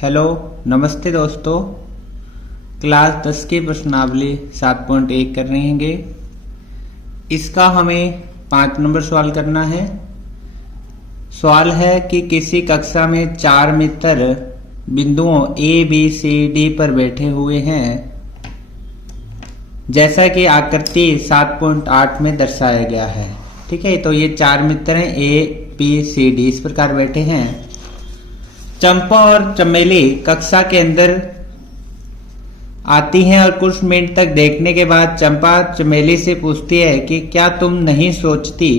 Hello नमस्ते दोस्तों। Class 10 की प्रश्नावली 7.1 कर रहे हैंगे। इसका हमें 5 नंबर सवाल करना है। सवाल है कि किसी कक्षा में 4 मित्र बिंदुओं ए बी सी डी पर बैठे हुए हैं, जैसा कि आकृति 7.8 में दर्शाया गया है। ठीक है, तो ये 4 मित्र हैं, ए बी सी डी इस प्रकार बैठे हैं। चंपा और चमेली कक्षा के अंदर आती हैं और कुछ मिनट तक देखने के बाद चंपा चमेली से पूछती है कि क्या तुम नहीं सोचती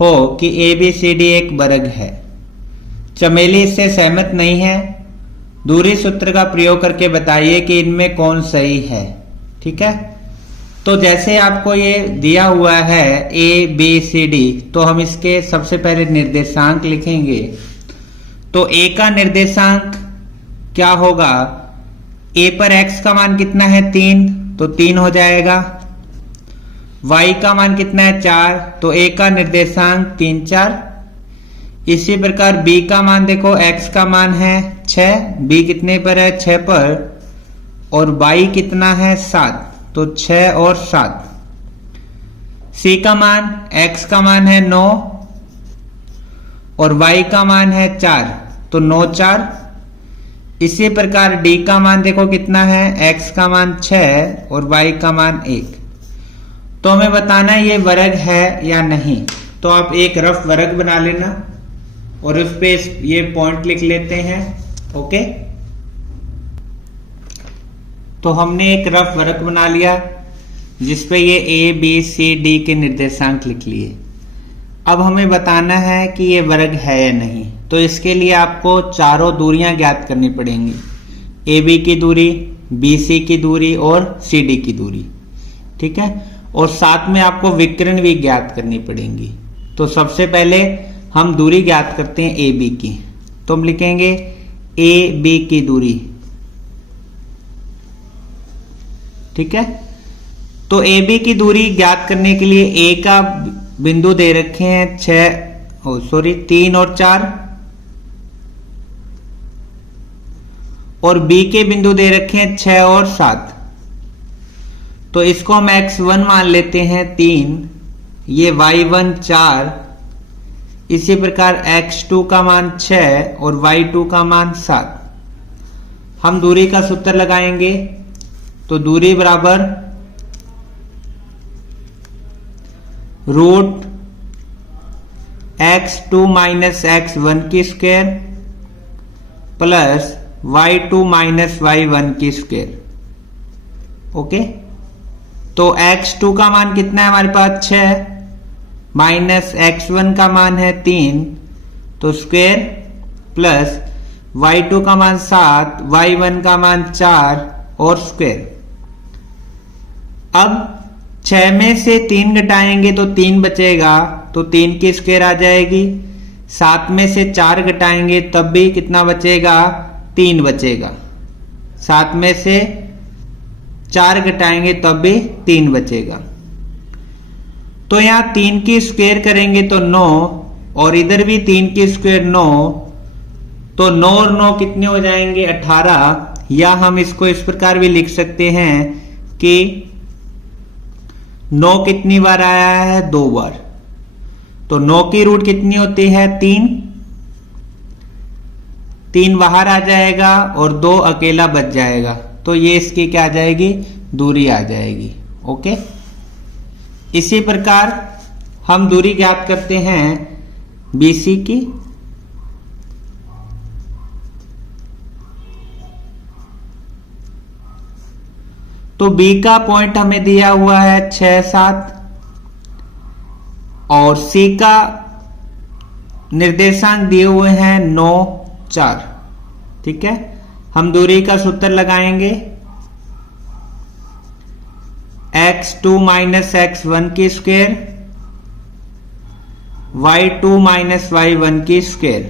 हो कि ए बी सी डी एक वर्ग है। चमेली इससे सहमत नहीं है। दूरी सूत्र का प्रयोग करके बताइए कि इनमें कौन सही है। ठीक है, तो जैसे आपको ये दिया हुआ है ए बी सी डी, तो हम इसके सबसे पहले निर्देशांक लिखेंगे। तो a का निर्देशांक क्या होगा? a पर x का मान कितना है? 3, तो 3 हो जाएगा। y का मान कितना है? 4, तो a का निर्देशांक 3 4। इसी प्रकार b का मान देखो, x का मान है 6, b कितने पर है? 6 पर, और y कितना है? 7, तो 6 और 7। c का मान, x का मान है 9 और y का मान है 4, तो 9 4। इसी प्रकार d का मान देखो कितना है? x का मान 6 और y का मान 1। तो हमें बताना है ये वर्ग है या नहीं। तो आप एक रफ वर्ग बना लेना और उस पे ये पॉइंट लिख लेते हैं। ओके, तो हमने एक रफ वर्ग बना लिया जिसपे ये a b c d के निर्देशांक लिख लिए। अब हमें बताना है कि ये वर्ग है या नहीं। तो इसके लिए आपको चारों दूरियां ज्ञात करनी पड़ेंगी, ए बी की दूरी, बी सी की दूरी और सी डी की दूरी। ठीक है, और साथ में आपको विकर्ण भी ज्ञात करनी पड़ेंगी। तो सबसे पहले हम दूरी ज्ञात करते हैं ए बी की। तो हम लिखेंगे ए बी की दूरी। ठीक है, तो ए बी की दूरी ज्ञात करने के लिए ए का बिंदु दे रखे हैं 3 और 4, और बी के बिंदु दे रखे हैं 6 और 7। तो इसको हम x1 मान लेते हैं 3, ये y1 4। इसी प्रकार x2 का मान 6 और y2 का मान 7। हम दूरी का सूत्र लगाएंगे। तो दूरी बराबर रूट x2 माइनस x1 की square plus y2 minus y1 की स्क्वायर। ओके, तो x2 का मान कितना है हमारे पास? 6 माइनस x1 का मान है 3, तो स्क्वायर प्लस y2 का मान 7, y1 का मान 4 और स्क्वायर। अब 6 में से 3 घटाएंगे तो 3 बचेगा, तो 3 की स्क्वायर आ जाएगी। 7 में से 4 घटाएंगे तब भी कितना बचेगा? 3 बचेगा। 7 में से 4 घटाएंगे तब भी 3 बचेगा। तो यहां 3 की स्क्वायर करेंगे तो 9, और इधर भी 3 की स्क्वायर 9, तो 9 और 9 कितने हो जाएंगे? 18। या हम इसको इस प्रकार भी लिख सकते हैं कि 9 कितनी बार आया है? 2 बार। तो 9 की रूट कितनी होती है? 3। 3 बाहर आ जाएगा और 2 अकेला बच जाएगा। तो ये इसकी क्या आ जाएगी? दूरी आ जाएगी। ओके, इसी प्रकार हम दूरी ज्ञात करते हैं BC की। तो B का पॉइंट हमें दिया हुआ है 6 7, और C का निर्देशांक दिए हुए हैं 9 4। ठीक है, हम दूरी का सूत्र लगाएंगे। x2 माइनस x1 की स्क्वायर, y2 माइनस y1 की स्क्वायर।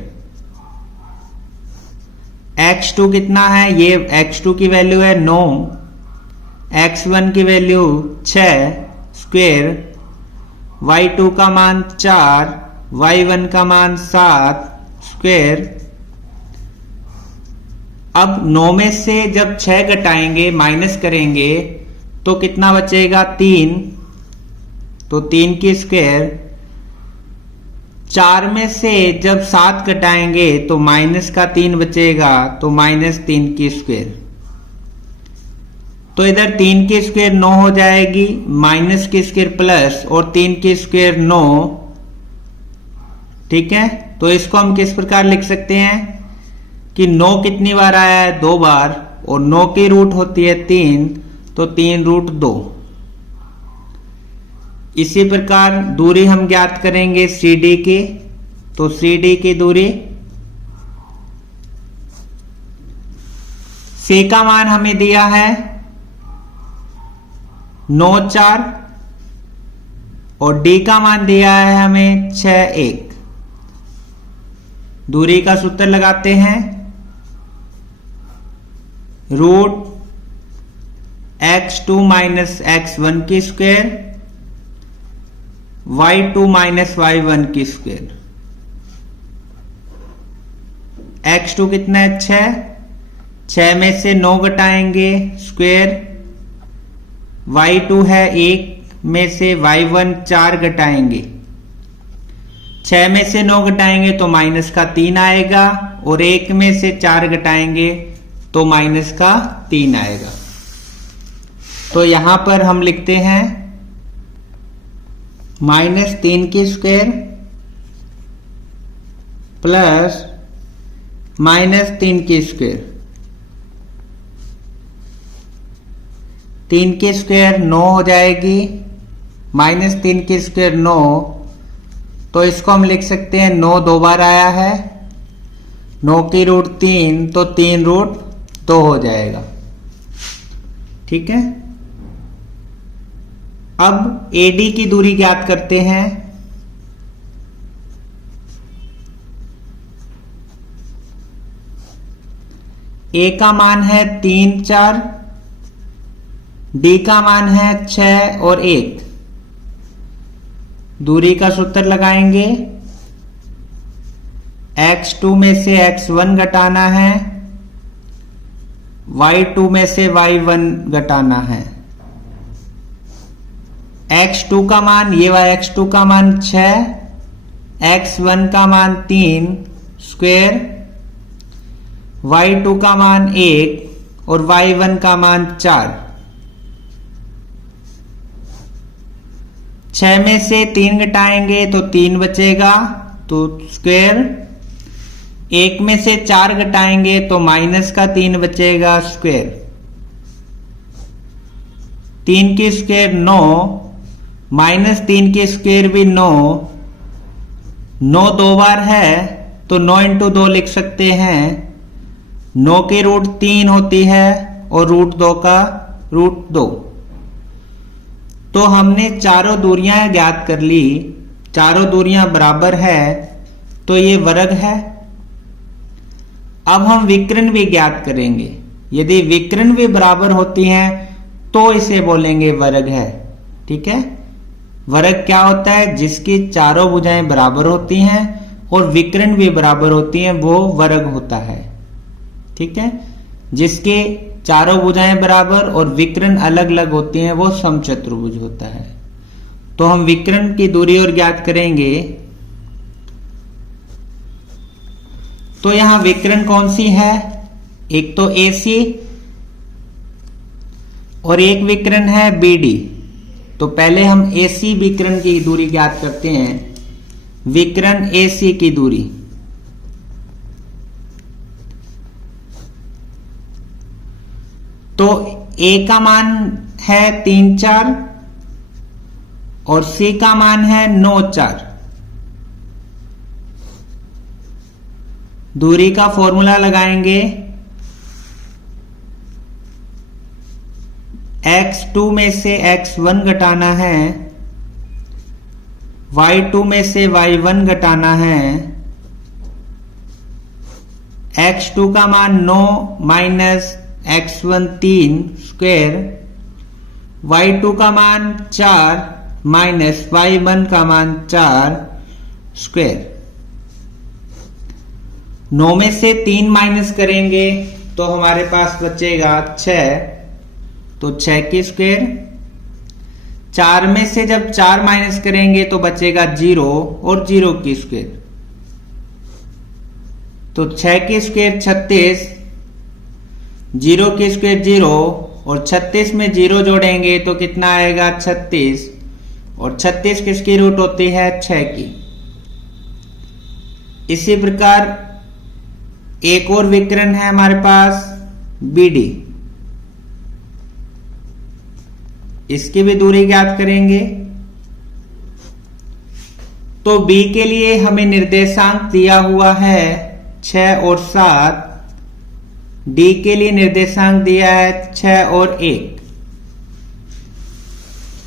x2 कितना है? ये x2 की वैल्यू है 9, x1 की वैल्यू 6 स्क्वायर, y2 का मान 4, y1 का मान 7 स्क्वायर। अब 9 में से जब 6 घटाएंगे माइनस करेंगे तो कितना बचेगा 3, तो 3 की स्क्वायर। 4 में से जब 7 घटाएंगे तो माइनस का 3 बचेगा, तो -3 की स्क्वायर। तो इधर 3 की स्क्वायर 9 हो जाएगी, माइनस की स्क्वायर प्लस, और 3 की स्क्वायर 9। ठीक है, तो इसको हम किस प्रकार लिख सकते हैं कि 9 कितनी बार आया है, 2 बार, और 9 की रूट होती है 3, तो 3√2। इसी प्रकार दूरी हम ज्ञात करेंगे CD की, तो CD की दूरी, C का मान हमें दिया है 9,4 और D का मान दिया है हमें 6,1। दूरी का सूत्र लगाते हैं, √x2 - x1 की स्क्वायर y2 - y1 की स्क्वायर। x2 कितना है 6, 6 में से 9 घटाएंगे स्क्वायर, y2 है 1 में से y1 4 घटाएंगे, 6 में से 9 घटाएंगे तो माइनस का 3 आएगा, और 1 में से 4 घटाएंगे तो माइनस का 3 आएगा। तो यहां पर हम लिखते हैं -3 की स्क्वायर प्लस -3 की स्क्वायर। 3 की स्क्वायर 9 हो जाएगी, -3 की स्क्वायर 9, तो इसको हम लिख सकते हैं 9 2 बार आया है, 9 की रूट 3, तो 3√2 हो जाएगा। ठीक है, अब AD की दूरी ज्ञात करते हैं। A का मान है 3 4, D का मान है 6 और 1। दूरी का सूत्र लगाएंगे, x2 में से x1 घटाना है, y2 में से y1 घटाना है। x2 का मान, ये x2 का मान 6, x1 का मान 3 स्क्वायर, y2 का मान 1 और y1 का मान 4। 6 में से 3 घटाएंगे तो 3 बचेगा, तो स्क्वायर। 1 में से 4 घटाएंगे तो माइनस का 3 बचेगा, स्क्वायर। 3 की स्क्वायर 9, -3 की स्क्वायर भी 9। 9 2 बार है तो 9 × 2 लिख सकते हैं। 9 की रूट 3 होती है और √2 का √2। तो हमने चारों दूरियां ज्ञात कर ली, चारों दूरियां बराबर है, तो ये वर्ग है। अब हम विकर्ण भी ज्ञात करेंगे। यदि विकर्ण भी बराबर होती हैं तो इसे बोलेंगे वर्ग है। ठीक है, वर्ग क्या होता है? जिसकी चारों भुजाएं बराबर होती हैं और विकर्ण भी बराबर होती हैं, वो वर्ग होता है। ठीक है, जिसके चारों भुजाएं बराबर और विकर्ण अलग अलग होती हैं, वो समचतुर्भुज होता है। तो हम विकर्ण की दूरी और ज्ञात करेंगे। तो यहां विकर्ण कौन सी है? एक तो AC और एक विकर्ण है BD। तो पहले हम AC विकर्ण की दूरी ज्ञात करते हैं। विकर्ण AC की दूरी, तो A का मान है 3 4 और C का मान है 9 4। दूरी का फॉर्मूला लगाएंगे। x2 में से x1 घटाना है, y2 में से y1 घटाना है। x2 का मान 9 माइनस x1 3 स्क्वायर, y2 का मान 4 माइनस y1 का मान 4 स्क्वायर। 9 में से 3 माइनस करेंगे तो हमारे पास बचेगा 6, तो 6 की स्क्वायर। 4 में से जब 4 माइनस करेंगे तो बचेगा 0 और 0 की स्क्वायर, तो 6 की स्क्वायर 36, 0 की स्क्वायर 0 और 36 में 0 जोड़ेंगे तो कितना आएगा 36, और 36 किसकी रूट होती है 6 की। इसी प्रकार एक और विकर्ण है हमारे पास BD, इसकी भी दूरी ज्ञात करेंगे। तो B के लिए हमें निर्देशांक दिया हुआ है 6 और 7, D के लिए निर्देशांक दिया है 6 और 1।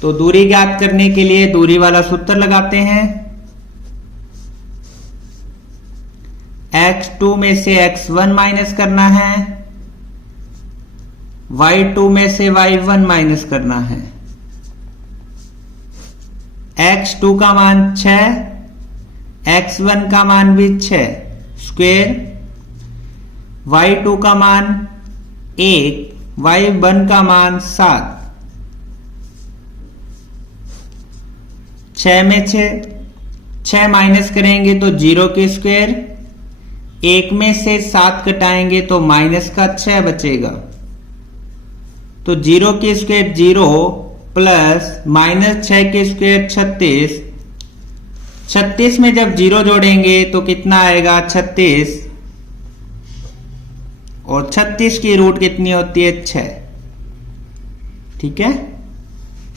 तो दूरी ज्ञात करने के लिए दूरी वाला सूत्र लगाते हैं। x2 में से x1 माइनस करना है, y2 में से y1 माइनस करना है। x2 का मान 6, x1 का मान भी 6 स्क्वायर, y2 का मान 1, y1 का मान 7। 6 में 6 माइनस करेंगे तो 0 की स्क्वायर, 1 में से 7 घटाएंगे तो माइनस का 6 बचेगा, तो 0 की स्क्वायर 0 प्लस माइनस 6 की स्क्वायर 36। 36 में जब 0 जोड़ेंगे तो कितना आएगा 36, और 36 की रूट कितनी होती है 6। ठीक है,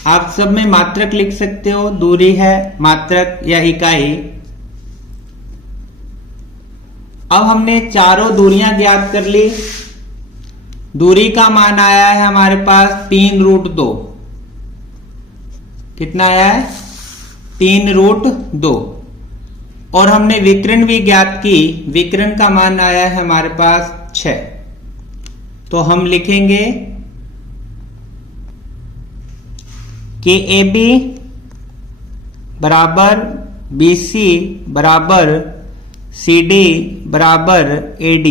आप सब में मात्रक लिख सकते हो, दूरी है मात्रक या इकाई। अब हमने चारों दूरियां ज्ञात कर ली। दूरी का मान आया है हमारे पास 3√2। कितना आया है 3√2। और हमने विकर्ण भी ज्ञात की, विकर्ण का मान आया है हमारे पास 6। तो हम लिखेंगे कि AB बराबर BC बराबर CD बराबर AD।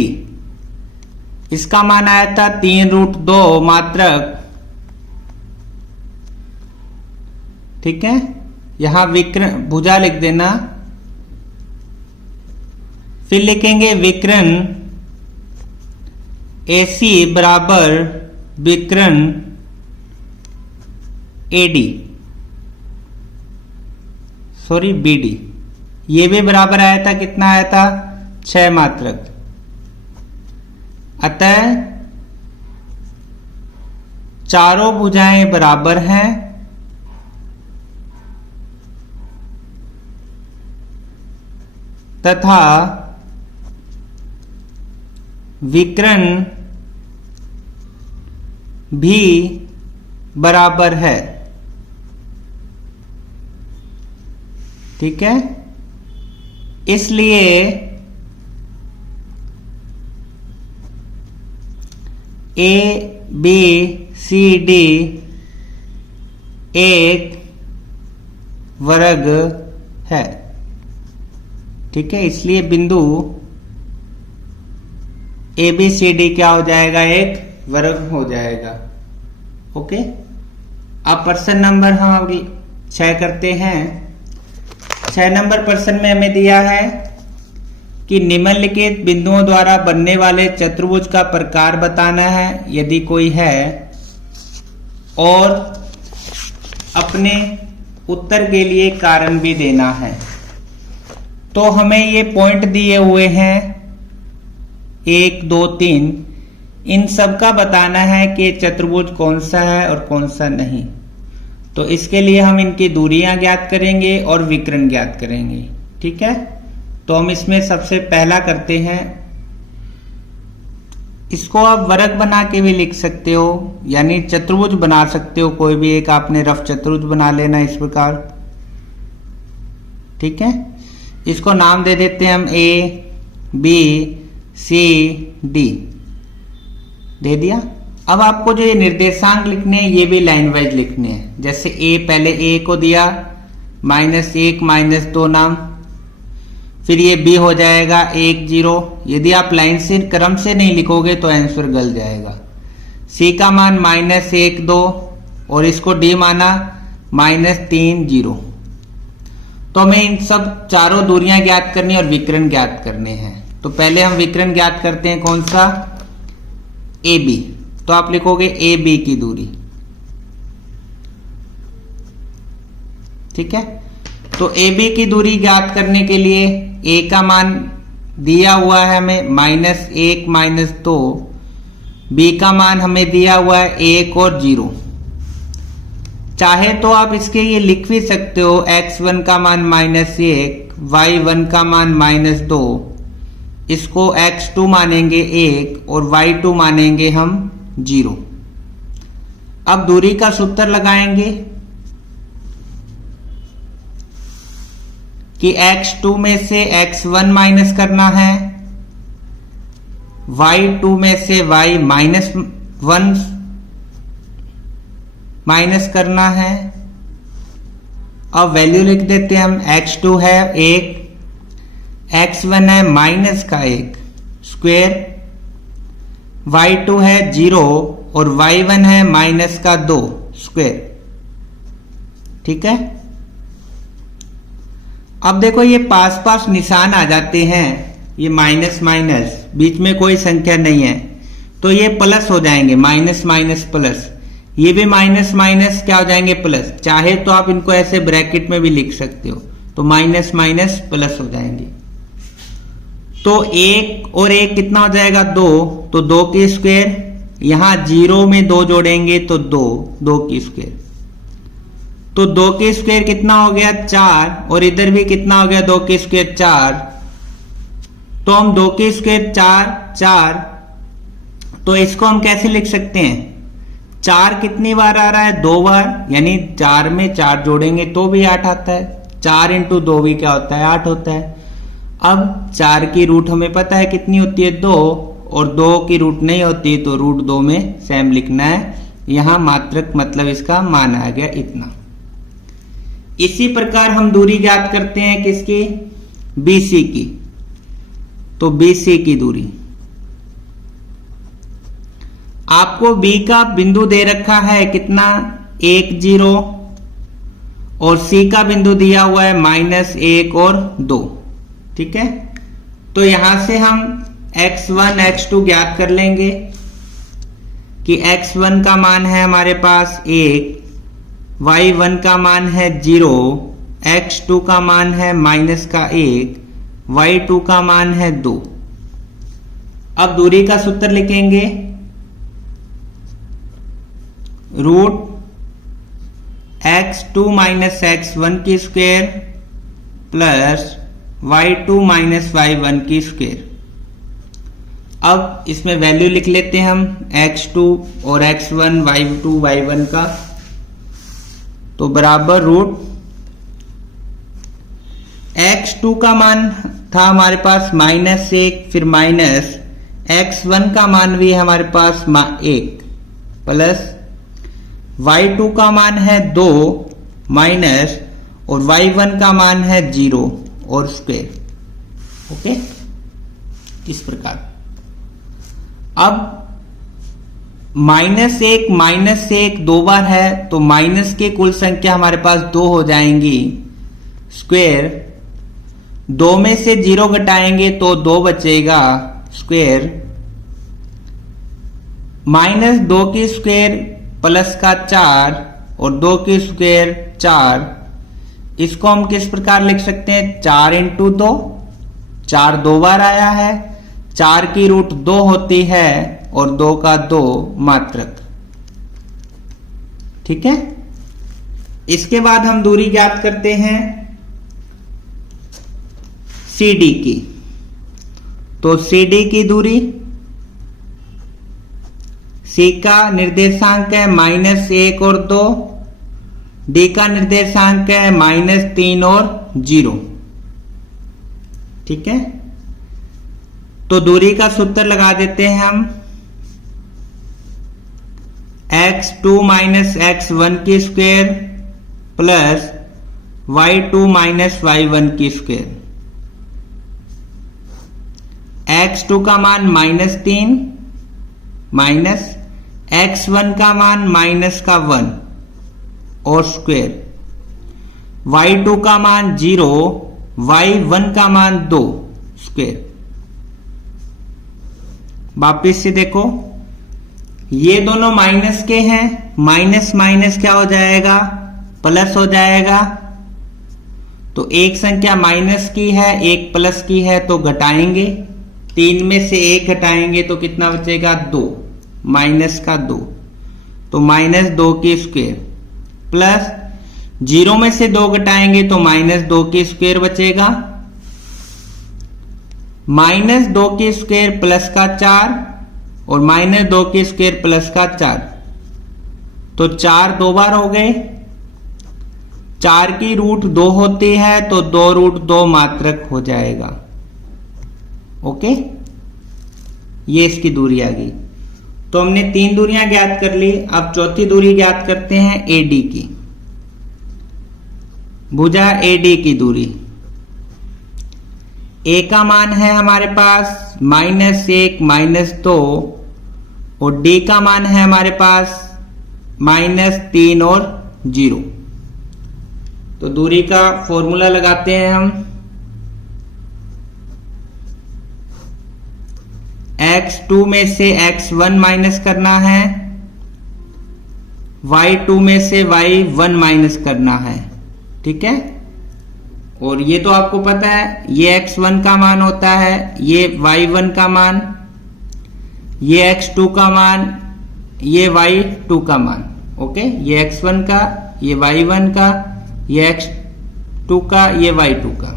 इसका मान आया था 3√2 मात्रक। ठीक है, यहां विकर्ण भुजा लिख देना। फिर लिखेंगे विकर्ण AC बराबर विकर्ण AD, सॉरी BD। ये भी बराबर आया था, कितना आया था 6 मात्रक। अतः चारों भुजाएं बराबर हैं, तथा विकर्ण भी बराबर है। ठीक है, इसलिए ABCD एक वर्ग है। ठीक है, इसलिए बिंदु ABCD क्या हो जाएगा, एक वर्ग हो जाएगा। ओके, अब प्रश्न नंबर हम अभी 6 करते हैं। 6 नंबर प्रश्न में हमें दिया है कि निम्नलिखित बिंदुओं द्वारा बनने वाले चतुर्भुज का प्रकार बताना है, यदि कोई है, और अपने उत्तर के लिए कारण भी देना है। तो हमें ये पॉइंट दिए हुए हैं 1 2 3, इन सब का बताना है कि चतुर्भुज कौन सा है और कौन सा नहीं। तो इसके लिए हम इनकी दूरियां ज्ञात करेंगे और विकर्ण ज्ञात करेंगे। ठीक है, तो हम इसमें सबसे पहला करते हैं। इसको आप वर्ग बना के भी लिख सकते हो, यानी चतुर्भुज बना सकते हो, कोई भी एक आपने रफ चतुर्भुज बना लेना इस प्रकार। ठीक है, इसको नाम दे देते हैं हम ABCD दे दिया। अब आपको जो ये निर्देशांक लिखने हैं ये भी लाइन वाइज लिखने हैं। जैसे A, पहले A को दिया -1 -2 नाम, फिर ये b हो जाएगा 1 0। यदि आप लाइन से क्रम से नहीं लिखोगे तो आंसर गल जाएगा। c का मान -1 2 और इसको d माना -3 0। तो हमें इन सब चारों दूरियां ज्ञात करनी और विकर्ण ज्ञात करने हैं। तो पहले हम विकर्ण ज्ञात करते हैं, कौन सा, AB। तो आप लिखोगे AB की दूरी, ठीक है। तो AB की दूरी ज्ञात करने के लिए A का मान दिया हुआ है हमें -1 -2, B का मान हमें दिया हुआ है 1 और 0। चाहे तो आप इसके ये लिख भी सकते हो, x1 का मान -1, y1 का मान -2, इसको x2 मानेंगे 1 और y2 मानेंगे हम 0। अब दूरी का सूत्र लगाएंगे कि x2 में से x1 माइनस करना है, y2 में से y-1 माइनस करना है। अब वैल्यू लिख देते हैं हम, x2 है 1, x1 है -1 स्क्वायर, y2 है 0 और y1 है -2 स्क्वायर, ठीक है। अब देखो ये पास पास निशान आ जाते हैं, ये माइनस माइनस, बीच में कोई संख्या नहीं है तो ये प्लस हो जाएंगे, माइनस माइनस प्लस। ये भी माइनस माइनस क्या हो जाएंगे, प्लस। चाहे तो आप इनको ऐसे ब्रैकेट में भी लिख सकते हो, तो माइनस माइनस प्लस हो जाएंगे। तो 1 और 1 कितना हो जाएगा, 2, तो 2 की स्क्वायर, यहां 0 में 2 जोड़ेंगे तो 2 की स्क्वायर, तो 2 की स्क्वायर कितना हो गया 4, और इधर भी कितना हो गया 2 की स्क्वायर 4। तो हम 2 की स्क्वायर 4, तो इसको हम कैसे लिख सकते हैं, 4 कितनी बार आ रहा है, 2 बार, यानी 4 में 4 जोड़ेंगे तो भी 8 आता है। 4 × 2 भी क्या होता है, 8 होता है। अब 4 की रूट हमें पता है कितनी होती है, 2, और 2 की रूट नहीं होती तो √2 में सेम लिखना है। यहां मात्रक मतलब इसका मान आ गया इतना। इसी प्रकार हम दूरी ज्ञात करते हैं किसकी, BC की। तो BC की दूरी, आपको B का बिंदु दे रखा है कितना, 1 0, और C का बिंदु दिया हुआ है -1 और 2, ठीक है। तो यहां से हम x1 x2 ज्ञात कर लेंगे कि x1 का मान है हमारे पास 1, y1 का मान है 0, x2 का मान है -1, y2 का मान है 2। अब दूरी का सूत्र लिखेंगे, √x2 - x1 की स्क्वायर प्लस y2 - y1 की स्क्वायर। अब इसमें वैल्यू लिख लेते हैं हम, x2 और x1, y2 y1 का, तो बराबर x2 का मान था हमारे पास -1, फिर माइनस x1 का मान भी है हमारे पास 1, प्लस y2 का मान है 2 माइनस, और y1 का मान है 0 और स्क्वायर, ओके। इस प्रकार अब -1 2 बार है, तो माइनस के कुल संख्या हमारे पास 2 हो जाएंगी स्क्वायर, 2 में से 0 घटाएंगे तो 2 बचेगा स्क्वायर, -2 की स्क्वायर प्लस का 4 और 2 की स्क्वायर 4। इसको हम किस प्रकार लिख सकते हैं, 4 × 2, 4 2 बार आया है, 4 की रूट 2 होती है और 2 का 2 मात्रक, ठीक है। इसके बाद हम दूरी ज्ञात करते हैं CD की। तो CD की दूरी, C का निर्देशांक है -1 और 2, D का निर्देशांक है -3 और 0, ठीक है। तो दूरी का सूत्र लगा देते हैं हम, x2 - x1 की स्क्वायर प्लस y2 - y1 की स्क्वायर। x2 का मान -3 माइनस x1 का मान -1 और स्क्वायर, y2 का मान 0, y1 का मान 2 स्क्वायर। वापिस से देखो, ये दोनों माइनस के हैं, माइनस माइनस क्या हो जाएगा, प्लस हो जाएगा। तो एक संख्या माइनस की है, एक प्लस की है, तो घटाएंगे, 3 में से 1 घटाएंगे तो कितना बचेगा, 2, माइनस का 2, तो -2 की स्क्वायर, प्लस 0 में से 2 घटाएंगे तो -2 की स्क्वायर बचेगा, -2 की स्क्वायर प्लस का 4 और -2 की स्क्वायर प्लस का 4, तो 4 2 बार हो गए। 4 की रूट 2 होती है तो 2 रूट 2 मात्रक हो जाएगा। ओके, ये इसकी दूरी आ गई। तो हमने 3 दूरियां ज्ञात कर ली। अब चौथी दूरी ज्ञात करते हैं AD की। भुजा AD की दूरी, A का मान है हमारे पास -1 -2 और D का मान है हमारे पास -3 और 0। तो दूरी का फॉर्मूला लगाते हैं हम। x2 में से x1 माइनस करना है, y2 में से y1 माइनस करना है। ठीक है, और ये तो आपको पता है, ये x1 का मान होता है, ये y1 का मान, ये x2 का मान, ये y2 का मान। ओके, ये x1 का, ये y1 का, ये x2 का, ये y2 का।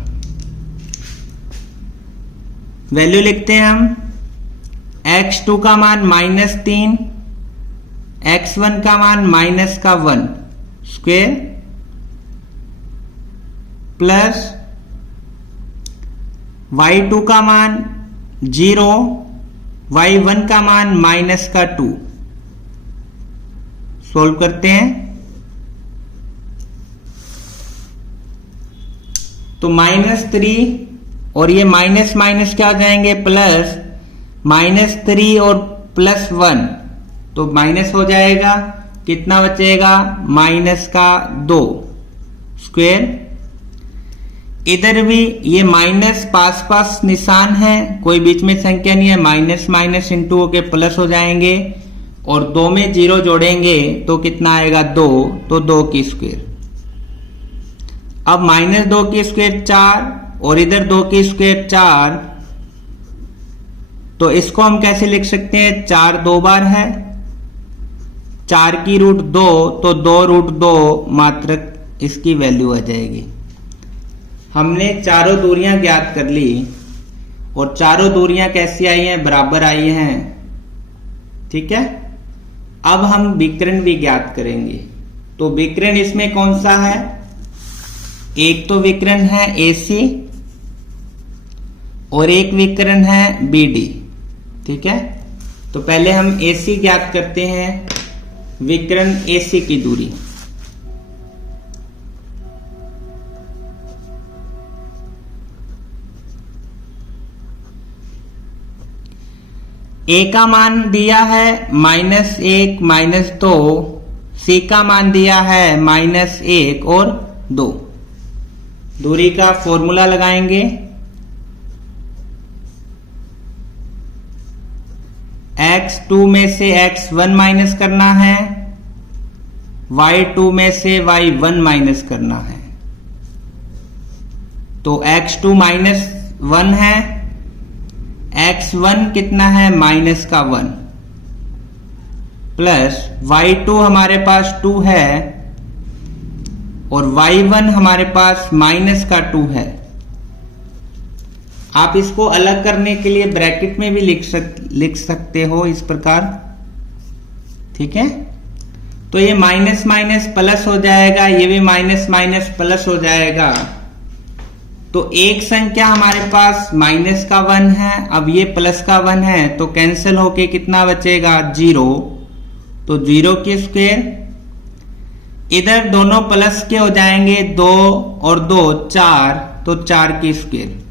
वैल्यू लिखते हैं हम। x2 का मान -3, x1 का मान -1 स्क्वायर, प्लस y2 का मान 0, y1 का मान -2। सोल्व करते हैं तो -3 और ये माइनस माइनस क्या हो जाएंगे, प्लस, -3 और +1 तो माइनस हो जाएगा, कितना बचेगा, -2 स्क्वायर। इधर भी ये माइनस पास पास निशान है, कोई बीच में संख्या नहीं है, माइनस माइनस इंटू होके प्लस हो जाएंगे और 2 में 0 जोड़ेंगे तो कितना आएगा, 2, तो 2 की स्क्वायर। अब -2 की स्क्वायर 4 और इधर 2 की स्क्वायर 4, तो इसको हम कैसे लिख सकते हैं, 4 2 बार है, 4 की रूट 2 तो 2 रूट 2 मात्रक इसकी वैल्यू आ जाएगी। हमने चारों दूरियां ज्ञात कर ली और चारों दूरियां कैसी आई हैं, बराबर आई हैं। ठीक है, अब हम विकर्ण भी ज्ञात करेंगे। तो विकर्ण इसमें कौन सा है, एक तो विकर्ण है AC और एक विकर्ण है BD। ठीक है, तो पहले हम AC ज्ञात करते हैं, विकर्ण AC की दूरी। A का मान दिया है -1 -2, C का मान दिया है -1 और 2। दूरी का फॉर्मूला लगाएंगे। x2 में से x1 माइनस करना है, y2 में से y1 माइनस करना है। तो x2 -1 है, x1 कितना है, -1 प्लस y2 हमारे पास 2 है और y1 हमारे पास -2 है। आप इसको अलग करने के लिए ब्रैकेट में भी लिख सकते हो इस प्रकार। ठीक है, तो ये माइनस माइनस प्लस हो जाएगा, ये भी माइनस माइनस प्लस हो जाएगा। तो एक संख्या हमारे पास -1 है, अब ये +1 है, तो कैंसिल होके कितना बचेगा, 0, तो 0 की स्क्वायर। इधर दोनों प्लस के हो जाएंगे, 2 और 2 4, तो 4 की स्क्वायर।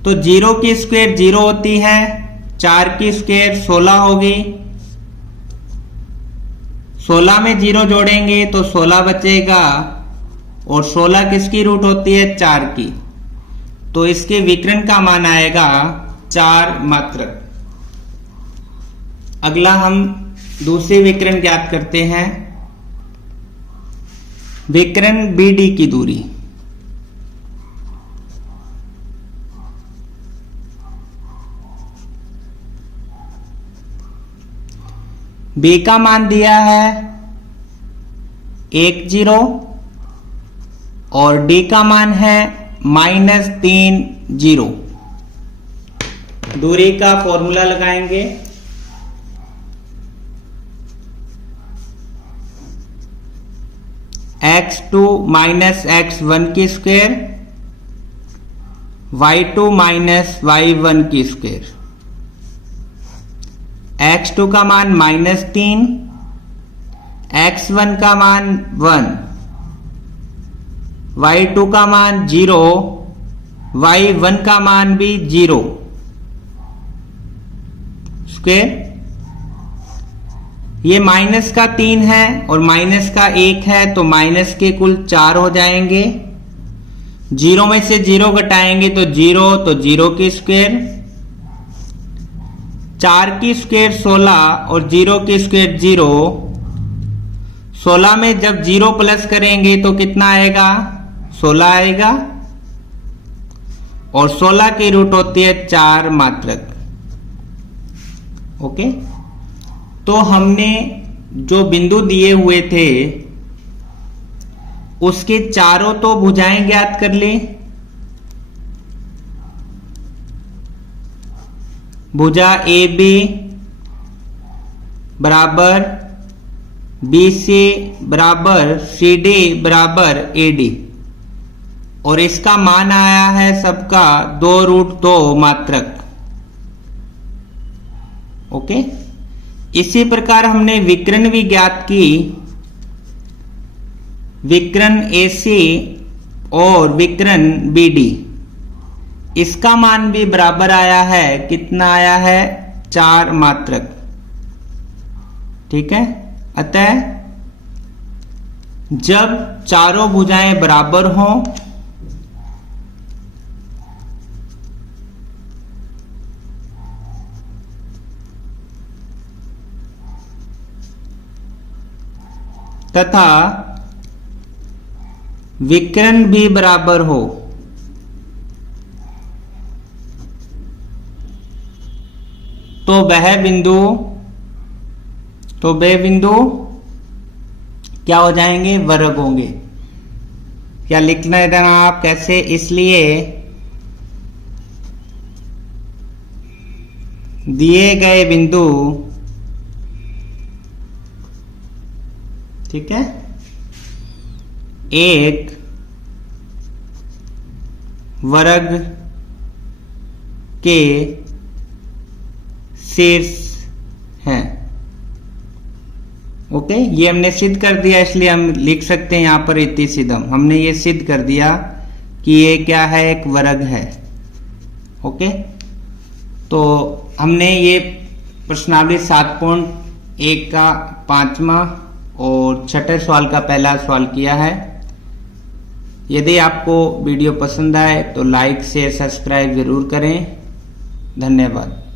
तो 0 की स्क्वायर 0 होती है, 4 की स्क्वायर 16 होगी, 16 में 0 जोड़ेंगे तो 16 बचेगा, और 16 किसकी रूट होती है? 4 की। तो इसके विकर्ण का मान आएगा 4 मात्रक। अगला हम दूसरी विकर्ण ज्ञात करते हैं, विकर्ण BD की दूरी। B का मान दिया है 1 0 और D का मान है -3 0। दूरी का फॉर्मूला लगाएंगे, x2 माइनस x1 की स्क्वायर, y2 माइनस y1 की स्क्वायर। x2 का मान -3, x1 का मान 1, y2 का मान 0, y1 का मान भी 0 स्क्वायर। ये माइनस का 3 है और माइनस का 1 है, तो माइनस के कुल 4 हो जाएंगे। 0 में से 0 घटाएंगे तो 0 की स्क्वायर, 4 की स्क्वायर 16 और 0 की स्क्वायर 0। 16 में जब 0 प्लस करेंगे तो कितना आएगा? 16 आएगा, और 16 की रूट होती है 4 मात्रक। ओके, तो हमने जो बिंदु दिए हुए थे उसके चारों तो भुजाएं ज्ञात कर ले। भुजा AB बराबर BC बराबर CD बराबर AD, और इसका मान आया है सबका 2√2 मात्रक। ओके, इसी प्रकार हमने विकर्ण भी ज्ञात की, विकर्ण AC और विकर्ण BD। इसका मान भी बराबर आया है, कितना आया है? 4 मात्रक। ठीक है, अतः जब चारों भुजाएं बराबर हों तथा विकर्ण भी बराबर हो तो वह बिंदु क्या हो जाएंगे? वर्ग होंगे। क्या लिखना है देना आप कैसे? इसलिए दिए गए बिंदु, ठीक है, एक वर्ग के शीर्ष हैं। ओके, ये हमने सिद्ध कर दिया, इसलिए हम लिख सकते हैं यहां पर इति सिद्धम। हमने ये सिद्ध कर दिया कि ये क्या है? एक वर्ग है। ओके, तो हमने ये प्रश्नावली 7.1 का 5वां और 6ठे सवाल का पहला सवाल किया है। यदि आपको वीडियो पसंद आए तो लाइक शेयर सब्सक्राइब जरूर करें। धन्यवाद।